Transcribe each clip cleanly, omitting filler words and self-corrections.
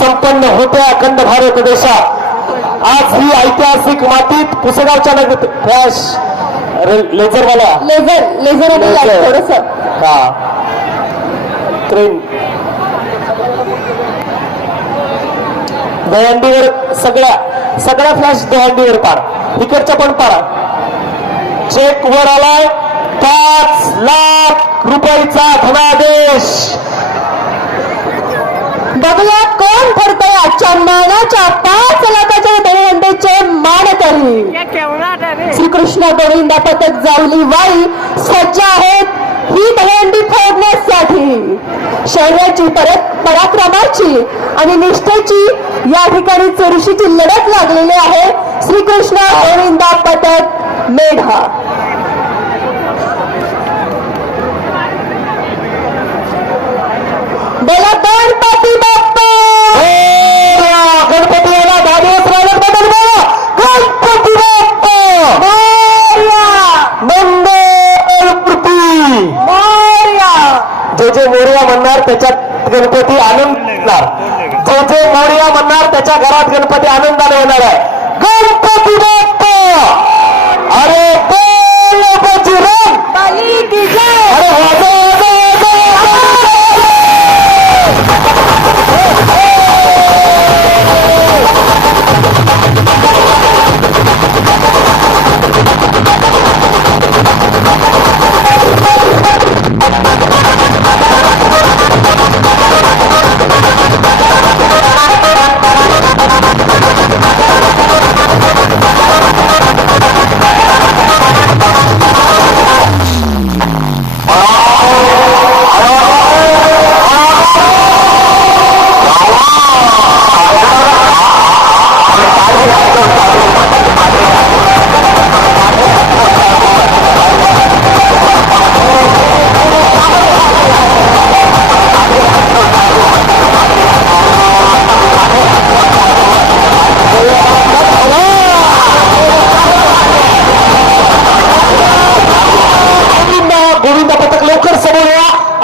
संपन्न होत्या अखंड भारत देशात आज ही ऐतिहासिक मातीत पुसेगावच्या नगरीत फ्लॅश लेझरवाला लेझर थोडस हा ट्रेन दहंडीवर सगळ्या फ्लॅश दहंडीवर पाड इकडच्या पण पाडा चेक वर आलाय 5 लाख रुपयाचा धनादेश बघूया कोण ठरतंय आजच्या मानाच्या 5 लाखाच्या दहीहंडीचे मानकरी श्रीकृष्ण गोविंदा पथक जावली वाई सज्ज आहेत ही दहीहंडी फोडण्यासाठी शौर्याची पराक्रमाची आणि निष्ठेची या ठिकाणी चुरशीची लढत लागलेली आहे श्रीकृष्ण गोविंदा पथक मेढा बोला गणपती बाप्पा गणपती याला 10 दिवस राहिलं बदल बोला गणपती बाप्पा मंगलमूर्ती जे मोरया म्हणणार त्याच्यात गणपती आनंदणार जे मोरया म्हणणार त्याच्या घरात गणपती आनंदाने येणार आहे गणपती बाप्पा अरे बोल बजरंग बली की जय अरे वाजव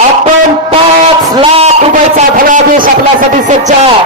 आपण 5 लाख रुपयाचा धनादेश आपल्यासाठी सज्ज आहे.